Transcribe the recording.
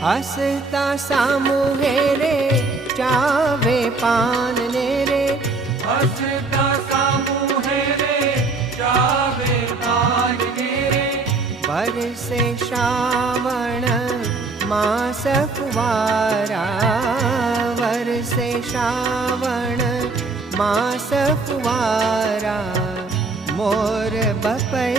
हसता सामूहे रे चावे पान ने रे, हसता सामूहे रे चावे पान ने रे। बरसे श्रावण मास फुवारा, बरसे श्रावण मास फुवारा, मोर बपै